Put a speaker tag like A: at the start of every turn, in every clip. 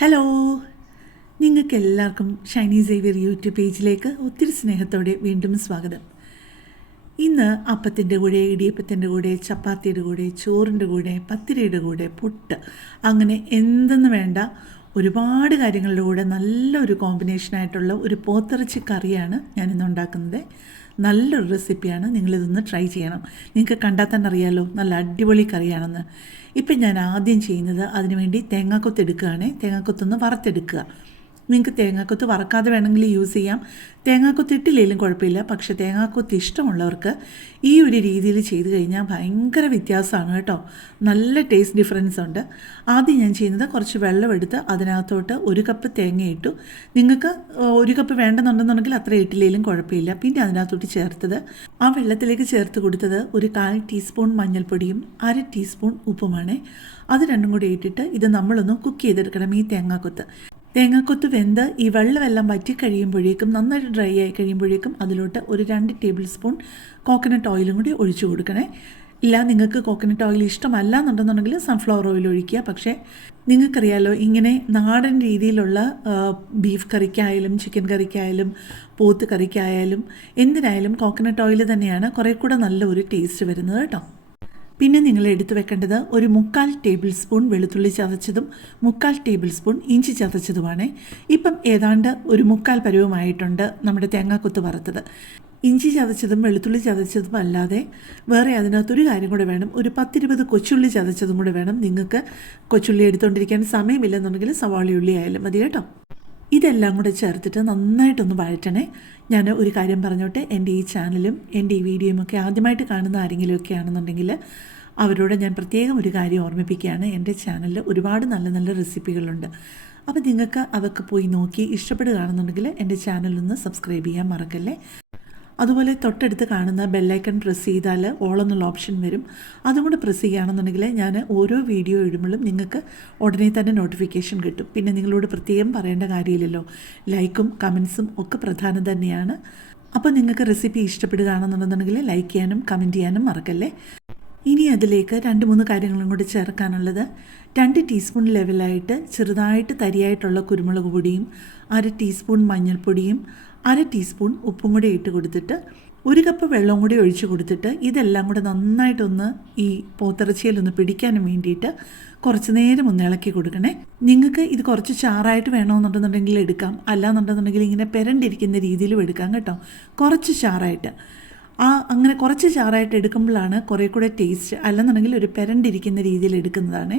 A: Hello നിങ്ങൾക്ക് എല്ലാവർക്കും Shiny Xavier YouTube പേജിലേക്ക് ഒത്തിരി സ്നേഹത്തോടെ വീണ്ടും സ്വാഗതം. ഇന്ന് അപ്പത്തിന്റെ കൂടെ ഇടിയപ്പത്തിന്റെ കൂടെ ചപ്പാത്തിയുടെ കൂടെ ചോറിന്റെ കൂടെ പത്തിരിയുടെ കൂടെ പുട്ട് അങ്ങനെ എന്തെന്ന് വേണ്ട ഒരുപാട് കാര്യങ്ങളുടെ കൂടെ നല്ലൊരു കോമ്പിനേഷനായിട്ടുള്ള ഒരു പോത്തിറച്ചി കറിയാണ് ഞാനിന്ന് ഉണ്ടാക്കുന്നത്. നല്ലൊരു റെസിപ്പിയാണ് നിങ്ങളിതൊന്ന് ട്രൈ ചെയ്യണം. നിങ്ങൾക്ക് കണ്ടാൽ തന്നെ അറിയാമല്ലോ നല്ല അടിപൊളി കറിയാണെന്ന്. ഇപ്പം ഞാൻ ആദ്യം ചെയ്യുന്നത് അതിനുവേണ്ടി തേങ്ങാക്കൊത്ത് എടുക്കുകയാണ്. തേങ്ങാക്കൊത്തൊന്ന് വറുത്തെടുക്കുക. നിങ്ങൾക്ക് തേങ്ങാക്കൊത്ത് വറക്കാതെ വേണമെങ്കിൽ യൂസ് ചെയ്യാം. തേങ്ങാക്കൊത്ത് ഇട്ടില്ലെങ്കിലും കുഴപ്പമില്ല. പക്ഷേ തേങ്ങാക്കൊത്ത് ഇഷ്ടമുള്ളവർക്ക് ഈ ഒരു രീതിയിൽ ചെയ്ത് കഴിഞ്ഞാൽ ഭയങ്കര വ്യത്യാസമാണ് കേട്ടോ. നല്ല ടേസ്റ്റ് ഡിഫറൻസ് ഉണ്ട്. ആദ്യം ഞാൻ ചെയ്യുന്നത് കുറച്ച് വെള്ളം എടുത്ത് അതിനകത്തോട്ട് ഒരു കപ്പ് തേങ്ങ ഇട്ടു. നിങ്ങൾക്ക് ഒരു കപ്പ് വേണ്ടെന്നുണ്ടെന്നുണ്ടെങ്കിൽ അത്ര ഇട്ടില്ലെങ്കിലും കുഴപ്പമില്ല. പിന്നെ അതിനകത്തോട്ട് ചേർത്തത് ആ വെള്ളത്തിലേക്ക് ചേർത്ത് കൊടുത്തത് ഒരു കാൽ ടീസ്പൂൺ മഞ്ഞൾപ്പൊടിയും അര ടീസ്പൂൺ ഉപ്പുമാണ്. അത് രണ്ടും കൂടി ഇട്ടിട്ട് ഇത് നമ്മളൊന്ന് കുക്ക് ചെയ്തെടുക്കണം ഈ തേങ്ങാക്കൊത്ത്. തേങ്ങാക്കൊത്ത് വെന്ത് ഈ വെള്ളമെല്ലാം വറ്റി കഴിയുമ്പോഴേക്കും നന്നായിട്ട് ഡ്രൈ ആയി കഴിയുമ്പോഴേക്കും അതിലോട്ട് ഒരു രണ്ട് ടേബിൾ സ്പൂൺ കോക്കനട്ട് ഓയിലും കൂടി ഒഴിച്ചു കൊടുക്കണേ. ഇല്ല നിങ്ങൾക്ക് കോക്കനട്ട് ഓയിൽ ഇഷ്ടമല്ല എന്നുണ്ടെന്നുണ്ടെങ്കിൽ സൺഫ്ലവർ ഓയിൽ ഒഴിക്കുക. പക്ഷേ നിങ്ങൾക്കറിയാലോ ഇങ്ങനെ നാടൻ രീതിയിലുള്ള ബീഫ് കറിക്കായാലും ചിക്കൻ കറിക്കായാലും പോത്ത് കറിക്കായാലും എന്തിനായാലും കോക്കനട്ട് ഓയിൽ തന്നെയാണ് കുറേ കൂടെ നല്ല ഒരു ടേസ്റ്റ് വരുന്നത് കേട്ടോ. പിന്നെ നിങ്ങൾ എടുത്തു വെക്കേണ്ടത് ഒരു മുക്കാൽ ടേബിൾ സ്പൂൺ വെളുത്തുള്ളി ചതച്ചതും മുക്കാൽ ടേബിൾ സ്പൂൺ ഇഞ്ചി ചതച്ചതുമാണ്. ഇപ്പം ഏതാണ്ട് ഒരു മുക്കാൽ പരുവമായിട്ടുണ്ട് നമ്മുടെ തേങ്ങാക്കൊത്ത് വറുത്തത്. ഇഞ്ചി ചതച്ചതും വെളുത്തുള്ളി ചതച്ചതും അല്ലാതെ വേറെ അതിനകത്തൊരു കാര്യം കൂടെ വേണം. ഒരു പത്തിരുപത് കൊച്ചുള്ളി ചതച്ചതും കൂടെ വേണം. നിങ്ങൾക്ക് കൊച്ചുള്ളി എടുത്തുകൊണ്ടിരിക്കാൻ സമയമില്ലെന്നുണ്ടെങ്കിൽ സവാളി ഉള്ളി ആയാലും മതി കേട്ടോ. ഇതെല്ലാം കൂടെ ചേർത്തിട്ട് നന്നായിട്ടൊന്ന് വഴറ്റണേ. ഞാൻ ഒരു കാര്യം പറഞ്ഞോട്ടെ എന്റെ ഈ ചാനലും എന്റെ ഈ വീഡിയോയും ഒക്കെ ആദ്യമായിട്ട് കാണുന്ന ആരെങ്കിലുമൊക്കെ ആണെന്നുണ്ടെങ്കിൽ അവരോട് ഞാൻ പ്രത്യേകം ഒരു കാര്യം ഓർമ്മിപ്പിക്കുകയാണ്. എന്റെ ചാനലിൽ ഒരുപാട് നല്ല നല്ല റെസിപ്പികളുണ്ട്. അപ്പോൾ നിങ്ങൾക്ക് അതൊക്കെ പോയി നോക്കി ഇഷ്ടപ്പെടുകയാണെന്നുണ്ടെങ്കിൽ എന്റെ ചാനലൊന്ന് സബ്സ്ക്രൈബ് ചെയ്യാൻ മറക്കല്ലേ? അതുപോലെ തൊട്ടടുത്ത് കാണുന്ന ബെല്ലൈക്കൺ പ്രസ് ചെയ്താൽ ഓൾ എന്നുള്ള ഓപ്ഷൻ വരും. അതും കൂടെ പ്രസ് ചെയ്യുകയാണെന്നുണ്ടെങ്കിൽ ഞാൻ ഓരോ വീഡിയോ ഇടുമ്പോഴും നിങ്ങൾക്ക് ഉടനെ തന്നെ നോട്ടിഫിക്കേഷൻ കിട്ടും. പിന്നെ നിങ്ങളോട് പ്രത്യേകം പറയേണ്ട കാര്യമില്ലല്ലോ. ലൈക്കും കമൻസും ഒക്കെ പ്രധാനം തന്നെയാണ്. അപ്പോൾ നിങ്ങൾക്ക് റെസിപ്പി ഇഷ്ടപ്പെടുകയാണെന്നുണ്ടെന്നുണ്ടെങ്കിൽ ലൈക്ക് ചെയ്യാനും കമന്റ് ചെയ്യാനും മറക്കല്ലേ? ഇനി അതിലേക്ക് രണ്ട് മൂന്ന് കാര്യങ്ങളും കൂടി ചേർക്കാനുള്ളത്. രണ്ട് ടീസ്പൂൺ ലെവലായിട്ട് ചെറുതായിട്ട് തരിയായിട്ടുള്ള കുരുമുളക് പൊടിയും അര ടീസ്പൂൺ മഞ്ഞൾപ്പൊടിയും അര ടീസ്പൂൺ ഉപ്പും കൂടി ഇട്ട് കൊടുത്തിട്ട് ഒരു കപ്പ് വെള്ളം കൂടി ഒഴിച്ച് കൊടുത്തിട്ട് ഇതെല്ലാം കൂടെ നന്നായിട്ടൊന്ന് ഈ പോത്തിറച്ചിയിലൊന്ന് പിടിക്കാനും വേണ്ടിയിട്ട് കുറച്ച് നേരം ഒന്ന് ഇളക്കി കൊടുക്കണേ. നിങ്ങൾക്ക് ഇത് കുറച്ച് ചാറായിട്ട് വേണമെന്നുണ്ടെന്നുണ്ടെങ്കിൽ എടുക്കാം. അല്ലാന്നുണ്ടെന്നുണ്ടെങ്കിൽ ഇങ്ങനെ പെരണ്ടിരിക്കുന്ന രീതിയിലും എടുക്കാം കേട്ടോ. കുറച്ച് ചാറായിട്ട്. ആ അങ്ങനെ കുറച്ച് ചാറായിട്ട് എടുക്കുമ്പോഴാണ് കുറേ കൂടെ ടേസ്റ്റ്. അല്ലെന്നുണ്ടെങ്കിൽ ഒരു പെരണ്ടിരിക്കുന്ന രീതിയിൽ എടുക്കുന്നതാണ്.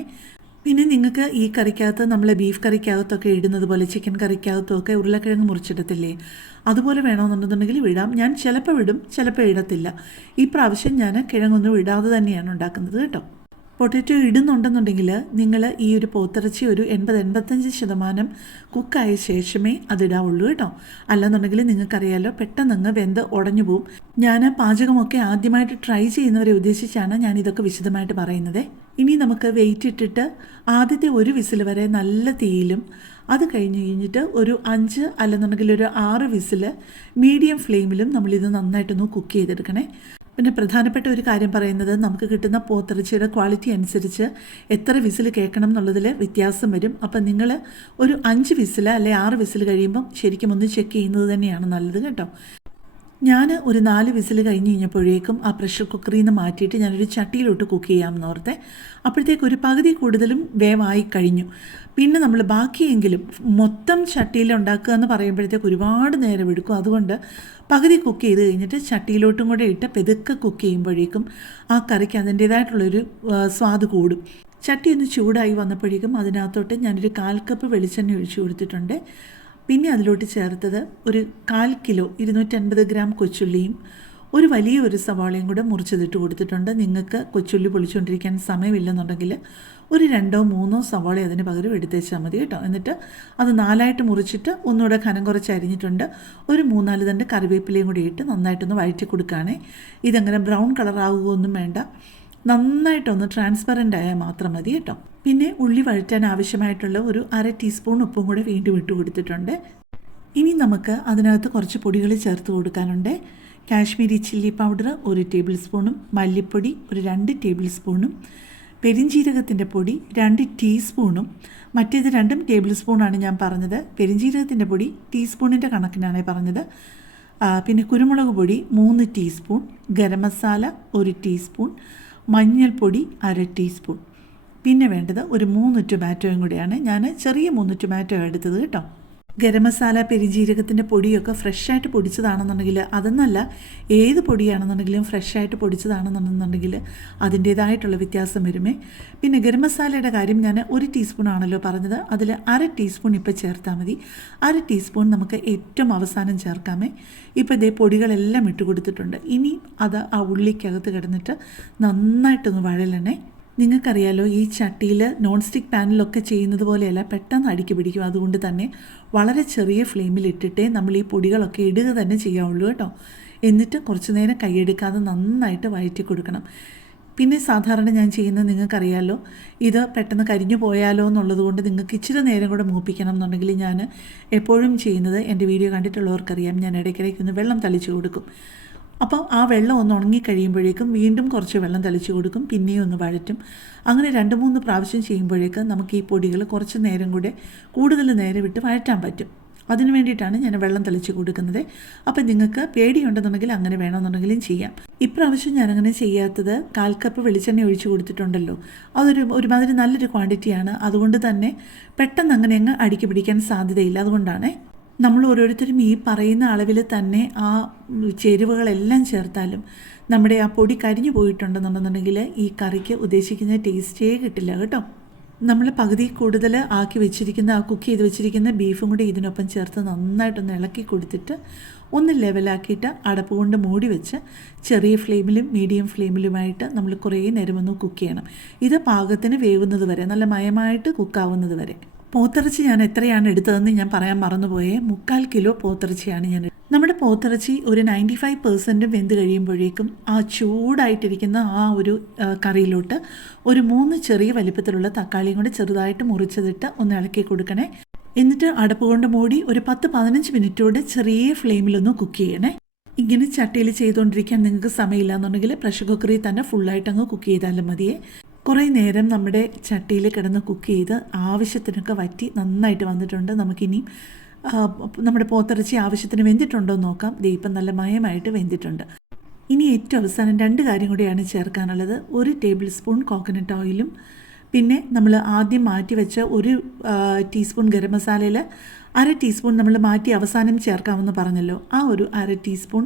A: പിന്നെ നിങ്ങൾക്ക് ഈ കറിക്കകത്ത് നമ്മൾ ബീഫ് കറിക്കകത്തൊക്കെ ഇടുന്നത് പോലെ ചിക്കൻ കറിക്കകത്തൊക്കെ ഉരുളക്കിഴങ്ങ് മുറിച്ചിടത്തില്ലേ? അതുപോലെ വേണമെന്നുണ്ടെന്നുണ്ടെങ്കിൽ വിടാം. ഞാൻ ചിലപ്പോൾ വിടും ചിലപ്പോൾ ഇടത്തില്ല. ഈ പ്രാവശ്യം ഞാൻ കിഴങ്ങൊന്നും ഇടാതെ തന്നെയാണ് ഉണ്ടാക്കുന്നത് കേട്ടോ. പൊട്ടറ്റോ ഇടുന്നുണ്ടെന്നുണ്ടെങ്കിൽ നിങ്ങൾ ഈ ഒരു പോത്തിറച്ചി ഒരു എൺപത് എൺപത്തഞ്ച് ശതമാനം കുക്കായ ശേഷമേ അതിടാവുള്ളൂ കേട്ടോ. അല്ലെന്നുണ്ടെങ്കിൽ നിങ്ങൾക്കറിയാലോ പെട്ടെന്ന് അങ്ങ് വെന്ത് ഉടഞ്ഞു പോവും. ഞാൻ പാചകമൊക്കെ ആദ്യമായിട്ട് ട്രൈ ചെയ്യുന്നവരെ ഉദ്ദേശിച്ചാണ് ഞാൻ ഇതൊക്കെ വിശദമായിട്ട് പറയുന്നത്. ഇനി നമുക്ക് വെയിറ്റ് ഇട്ടിട്ട് ആദ്യത്തെ ഒരു വിസിൽ വരെ നല്ല തീയിലും അത് കഴിഞ്ഞ് കഴിഞ്ഞിട്ട് ഒരു അഞ്ച് അല്ലെന്നുണ്ടെങ്കിൽ ഒരു ആറ് വിസിൽ മീഡിയം ഫ്ലെയിമിലും നമ്മളിത് നന്നായിട്ടൊന്ന് കുക്ക് ചെയ്തെടുക്കണേ. പിന്നെ പ്രധാനപ്പെട്ട ഒരു കാര്യം പറയുന്നത് നമുക്ക് കിട്ടുന്ന പോത്തിറച്ചിയുടെ ക്വാളിറ്റി അനുസരിച്ച് എത്ര വിസിൽ കേൾക്കണം എന്നുള്ളതിൽ വ്യത്യാസം വരും. അപ്പം നിങ്ങൾ ഒരു അഞ്ച് വിസിൽ അല്ലെ ആറ് വിസിൽ കഴിയുമ്പം ശരിക്കും ഒന്ന് ചെക്ക് ചെയ്യുന്നത് തന്നെയാണ് നല്ലത് കേട്ടോ. ഞാൻ ഒരു നാല് വിസിൽ കഴിഞ്ഞ് കഴിഞ്ഞപ്പോഴേക്കും ആ പ്രഷർ കുക്കറിൽ നിന്ന് മാറ്റിയിട്ട് ഞാനൊരു ചട്ടിയിലോട്ട് കുക്ക് ചെയ്യാമെന്ന് ഓർത്തെ. അപ്പോഴത്തേക്ക് ഒരു പകുതി കൂടുതലും വേവായി കഴിഞ്ഞു. പിന്നെ നമ്മൾ ബാക്കിയെങ്കിലും മൊത്തം ചട്ടിയിൽ ഉണ്ടാക്കുക എന്ന് പറയുമ്പോഴത്തേക്ക് ഒരുപാട് നേരം എടുക്കും. അതുകൊണ്ട് പകുതി കുക്ക് ചെയ്ത് കഴിഞ്ഞിട്ട് ചട്ടിയിലോട്ടും കൂടെ ഇട്ട് പെതുക്കെ കുക്ക് ചെയ്യുമ്പോഴേക്കും ആ കറിക്ക് അതിന്റേതായിട്ടുള്ളൊരു സ്വാദ് കൂടും. ചട്ടി ഒന്ന് ചൂടായി വന്നപ്പോഴേക്കും അതിനകത്തോട്ട് ഞാനൊരു കാൽ കപ്പ് വെളിച്ചെണ്ണ ഒഴിച്ചു കൊടുത്തിട്ടുണ്ട്. പിന്നെ അതിലോട്ട് ചേർത്തത് ഒരു കാൽ കിലോ ഇരുന്നൂറ്റൻപത് ഗ്രാം കൊച്ചുള്ളിയും ഒരു വലിയ ഒരു സവാളയും കൂടെ മുറിച്ചതിട്ട് കൊടുത്തിട്ടുണ്ട്. നിങ്ങൾക്ക് കൊച്ചുള്ളി പൊളിച്ചുകൊണ്ടിരിക്കാൻ സമയമില്ലെന്നുണ്ടെങ്കിൽ ഒരു രണ്ടോ മൂന്നോ സവാള അതിന് പകരം എടുത്തേച്ചാൽ മതി കേട്ടോ. എന്നിട്ട് അത് നാലായിട്ട് മുറിച്ചിട്ട് ഒന്നുകൂടെ ഖനം കുറച്ച് അരിഞ്ഞിട്ടുണ്ട്. ഒരു മൂന്നാൽ തണ്ട് കറിവേപ്പിലയും കൂടി ഇട്ട് നന്നായിട്ടൊന്ന് വഴറ്റി കൊടുക്കുകയാണേ. ഇതങ്ങനെ ബ്രൗൺ കളർ ആവുകയൊന്നും വേണ്ട. നന്നായിട്ടൊന്ന് ട്രാൻസ്പെറന്റ് ആയാൽ മാത്രം മതി കേട്ടോ. പിന്നെ ഉള്ളി വഴറ്റാൻ ആവശ്യമായിട്ടുള്ള ഒരു അര ടീസ്പൂൺ ഉപ്പും കൂടെ വീണ്ടും ഇട്ട് കൊടുത്തിട്ടുണ്ട്. ഇനി നമുക്ക് അതിനകത്ത് കുറച്ച് പൊടികൾ ചേർത്ത് കൊടുക്കാനുണ്ട്. കാശ്മീരി ചില്ലി പൗഡർ ഒരു ടേബിൾ സ്പൂണും മല്ലിപ്പൊടി ഒരു രണ്ട് ടേബിൾ സ്പൂണും പെരിഞ്ജീരകത്തിന്റെ പൊടി രണ്ട് ടീസ്പൂണും മറ്റേത് രണ്ടും ടേബിൾ സ്പൂണാണ് ഞാൻ പറഞ്ഞത്. പെരിഞ്ജീരകത്തിന്റെ പൊടി ടീസ്പൂണിന്റെ കണക്കിനാണ് പറഞ്ഞത്. പിന്നെ കുരുമുളക് പൊടി മൂന്ന് ടീസ്പൂൺ ഗരം മസാല ഒരു ടീസ്പൂൺ മഞ്ഞൾപ്പൊടി അര ടീസ്പൂൺ. പിന്നെ വേണ്ടത് ഒരു മൂന്ന് ടൊമാറ്റോയും കൂടിയാണ്. ഞാൻ ചെറിയ മൂന്ന് ടൊമാറ്റോ എടുത്തത് കേട്ടോ. ഗരം മസാല പെരിഞ്ജീരകത്തിന്റെ പൊടിയൊക്കെ ഫ്രഷായിട്ട് പൊടിച്ചതാണെന്നുണ്ടെങ്കിൽ അതെന്നല്ല ഏത് പൊടിയാണെന്നുണ്ടെങ്കിലും ഫ്രഷായിട്ട് പൊടിച്ചതാണെന്നുണ്ടെങ്കിൽ അതിന്റേതായിട്ടുള്ള വ്യത്യാസം വരുമേ. പിന്നെ ഗരം മസാലയുടെ കാര്യം ഞാൻ ഒരു ടീസ്പൂൺ ആണല്ലോ പറഞ്ഞത്. അതിൽ അര ടീസ്പൂൺ ഇപ്പോൾ ചേർത്താൽ മതി. അര ടീസ്പൂൺ നമുക്ക് ഏറ്റവും അവസാനം ചേർക്കാമേ. ഇപ്പോൾ ഇതേ പൊടികളെല്ലാം ഇട്ട് കൊടുത്തിട്ടുണ്ട്. ഇനി അത് ആ ഉള്ളിക്കകത്ത് കിടന്നിട്ട് നന്നായിട്ടൊന്ന് വഴലണേ. നിങ്ങൾക്കറിയാലോ ഈ ചട്ടിയിൽ നോൺ സ്റ്റിക്ക് പാനിലൊക്കെ ചെയ്യുന്നത് പോലെയല്ല പെട്ടെന്ന് അടുക്കി പിടിക്കും. അതുകൊണ്ട് തന്നെ വളരെ ചെറിയ ഫ്ലെയിമിൽ ഇട്ടിട്ടേ നമ്മൾ ഈ പൊടികളൊക്കെ ഇടുക തന്നെ ചെയ്യാവുള്ളൂ കേട്ടോ. എന്നിട്ട് കുറച്ച് നേരം കൈയെടുക്കാതെ നന്നായിട്ട് വഴറ്റി കൊടുക്കണം. പിന്നെ സാധാരണ ഞാൻ ചെയ്യുന്നത് നിങ്ങൾക്കറിയാലോ ഇത് പെട്ടെന്ന് കരിഞ്ഞു പോയാലോ എന്നുള്ളത് കൊണ്ട് നിങ്ങൾക്ക് ഇച്ചിരി നേരം കൂടെ മൂപ്പിക്കണം എന്നുണ്ടെങ്കിൽ ഞാൻ എപ്പോഴും ചെയ്യുന്നത് എന്റെ വീഡിയോ കണ്ടിട്ടുള്ളവർക്കറിയാം. ഞാൻ ഇടയ്ക്കിടയ്ക്ക് ഒന്ന് വെള്ളം തളിച്ചു കൊടുക്കും. അപ്പോൾ ആ വെള്ളം ഒന്ന് ഉണങ്ങി കഴിയുമ്പോഴേക്കും വീണ്ടും കുറച്ച് വെള്ളം തളിച്ചു കൊടുക്കും പിന്നെയും ഒന്ന് വഴറ്റും. അങ്ങനെ രണ്ട് മൂന്ന് പ്രാവശ്യം ചെയ്യുമ്പോഴേക്കും നമുക്ക് ഈ പൊടികൾ കുറച്ച് നേരം കൂടെ കൂടുതൽ നേരം വിട്ട് വഴറ്റാൻ പറ്റും. അതിന് വേണ്ടിയിട്ടാണ് ഞാൻ വെള്ളം തളിച്ച് കൊടുക്കുന്നത്. അപ്പം നിങ്ങൾക്ക് പേടിയുണ്ടെന്നുണ്ടെങ്കിൽ അങ്ങനെ വേണമെന്നുണ്ടെങ്കിലും ചെയ്യാം. ഇപ്രാവശ്യം ഞാനങ്ങനെ ചെയ്യാത്തത് കാൽ കപ്പ് വെളിച്ചെണ്ണ ഒഴിച്ചു കൊടുത്തിട്ടുണ്ടല്ലോ. അതൊരു ഒരുമാതിരി നല്ലൊരു ക്വാണ്ടിറ്റിയാണ്. അതുകൊണ്ട് തന്നെ പെട്ടെന്ന് അങ്ങനെ അങ്ങ് അടുക്കി പിടിക്കാൻ സാധ്യതയില്ല. അതുകൊണ്ടാണ്. നമ്മൾ ഓരോരുത്തരും ഈ പറയുന്ന അളവിൽ തന്നെ ആ ചേരുവകളെല്ലാം ചേർത്താലും നമ്മുടെ ആ പൊടി കരിഞ്ഞു പോയിട്ടുണ്ടെന്നുണ്ടെന്നുണ്ടെങ്കിൽ ഈ കറിക്ക് ഉദ്ദേശിക്കുന്ന ടേസ്റ്റേ കിട്ടില്ല കേട്ടോ. നമ്മൾ പകുതി കൂടുതൽ ആക്കി വെച്ചിരിക്കുന്ന കുക്ക് ചെയ്ത് വെച്ചിരിക്കുന്ന ബീഫും കൂടി ഇതിനൊപ്പം ചേർത്ത് നന്നായിട്ടൊന്ന് ഇളക്കി കൊടുത്തിട്ട് ഒന്ന് ലെവലാക്കിയിട്ട് അടപ്പ് കൊണ്ട് മൂടി വെച്ച് ചെറിയ ഫ്ലെയിമിലും മീഡിയം ഫ്ലെയിമിലുമായിട്ട് നമ്മൾ കുറേ നേരം ഒന്ന് കുക്ക് ചെയ്യണം. ഇത് പാകത്തിന് വേവുന്നത് വരെ നല്ല മയമായിട്ട് കുക്കാവുന്നത് വരെ. പോത്തിറച്ചി ഞാൻ എത്രയാണ് എടുത്തതെന്ന് ഞാൻ പറയാൻ മറന്നുപോയേ. മുക്കാൽ കിലോ പോത്തിറച്ചിയാണ് ഞാൻ നമ്മുടെ പോത്തിറച്ചി ഒരു നയന്റി ഫൈവ് പെർസെന്റും വെന്ത് കഴിയുമ്പോഴേക്കും ആ ചൂടായിട്ടിരിക്കുന്ന ആ ഒരു കറിയിലോട്ട് ഒരു മൂന്ന് ചെറിയ വലിപ്പത്തിലുള്ള തക്കാളിയും കൂടെ ചെറുതായിട്ട് മുറിച്ചതിട്ട് ഒന്ന് ഇളക്കി കൊടുക്കണേ. എന്നിട്ട് അടപ്പ് കൊണ്ട് മൂടി ഒരു പത്ത് പതിനഞ്ച് മിനിറ്റോടെ ചെറിയ ഫ്ലെയിമിലൊന്ന് കുക്ക് ചെയ്യണേ. ഇങ്ങനെ ചട്ടിയിൽ ചെയ്തുകൊണ്ടിരിക്കാൻ നിങ്ങൾക്ക് സമയമില്ല എന്നുണ്ടെങ്കിൽ പ്രഷർ കുക്കറിൽ തന്നെ ഫുള്ളായിട്ട് അങ്ങ് കുക്ക് ചെയ്താലും മതിയേ. കുറേ നേരം നമ്മുടെ ചട്ടിയിൽ കിടന്ന് കുക്ക് ചെയ്ത് ആവശ്യത്തിനൊക്കെ വറ്റി നന്നായിട്ട് വന്നിട്ടുണ്ട്. നമുക്കിനി നമ്മുടെ പോത്തിറച്ചി ആവശ്യത്തിന് വെന്തിട്ടുണ്ടോ എന്ന് നോക്കാം. ദേ ഇപ്പം നല്ല മയമായിട്ട് വെന്തിട്ടുണ്ട്. ഇനി ഏറ്റവും അവസാനം രണ്ട് കാര്യം കൂടിയാണ് ചേർക്കാനുള്ളത്. ഒരു ടേബിൾ സ്പൂൺ കോക്കനട്ട് ഓയിലും പിന്നെ നമ്മൾ ആദ്യം മാറ്റി വെച്ച ഒരു ടീസ്പൂൺ ഗരം മസാലയിൽ അര ടീസ്പൂൺ നമ്മൾ മാറ്റി അവസാനം ചേർക്കാമെന്ന് പറഞ്ഞല്ലോ. ആ ഒരു അര ടീസ്പൂൺ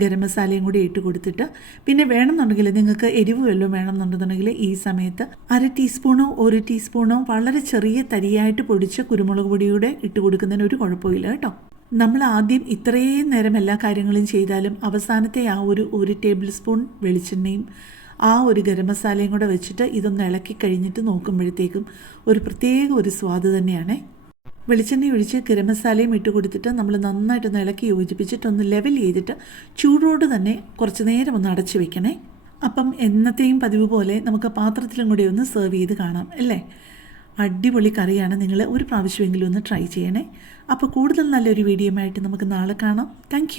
A: ഗരം മസാലയും കൂടി ഇട്ട് കൊടുത്തിട്ട് പിന്നെ വേണമെന്നുണ്ടെങ്കിൽ നിങ്ങൾക്ക് എരിവ് വല്ലതും വേണമെന്നുണ്ടെന്നുണ്ടെങ്കിൽ ഈ സമയത്ത് അര ടീസ്പൂണോ ഒരു ടീസ്പൂണോ വളരെ ചെറിയ തരിയായിട്ട് പൊടിച്ച കുരുമുളക് പൊടിയൂടെ ഇട്ട് കൊടുക്കുന്നതിന് ഒരു കുഴപ്പമില്ല കേട്ടോ. നമ്മൾ ആദ്യം ഇത്രയും നേരം എല്ലാ കാര്യങ്ങളും ചെയ്താലും അവസാനത്തെ ആ ഒരു ഒരു ടേബിൾ സ്പൂൺ വെളിച്ചെണ്ണയും ആ ഒരു ഗരം മസാലയും കൂടെ വെച്ചിട്ട് ഇതൊന്ന് ഇളക്കി കഴിഞ്ഞിട്ട് നോക്കുമ്പോഴത്തേക്കും ഒരു പ്രത്യേക ഒരു സ്വാദ് തന്നെയാണേ. വെളിച്ചെണ്ണ ഒഴിച്ച് ഗരം മസാലയും ഇട്ട് കൊടുത്തിട്ട് നമ്മൾ നന്നായിട്ടൊന്ന് ഇളക്കി യോജിപ്പിച്ചിട്ട് ഒന്ന് ലെവൽ ചെയ്തിട്ട് ചൂടോട് തന്നെ കുറച്ച് നേരം ഒന്ന് അടച്ചു വെക്കണേ. അപ്പം എന്നത്തെയും പതിവ് പോലെ നമുക്ക് പാത്രത്തിലും കൂടി ഒന്ന് സെർവ് ചെയ്ത് കാണാം അല്ലേ? അടിപൊളി കറിയാണ് നിങ്ങൾ ഒരു പ്രാവശ്യമെങ്കിലും ഒന്ന് ട്രൈ ചെയ്യണേ. അപ്പോൾ കൂടുതൽ നല്ലൊരു വീഡിയോ ആയിട്ട് നമുക്ക് നാളെ കാണാം. താങ്ക്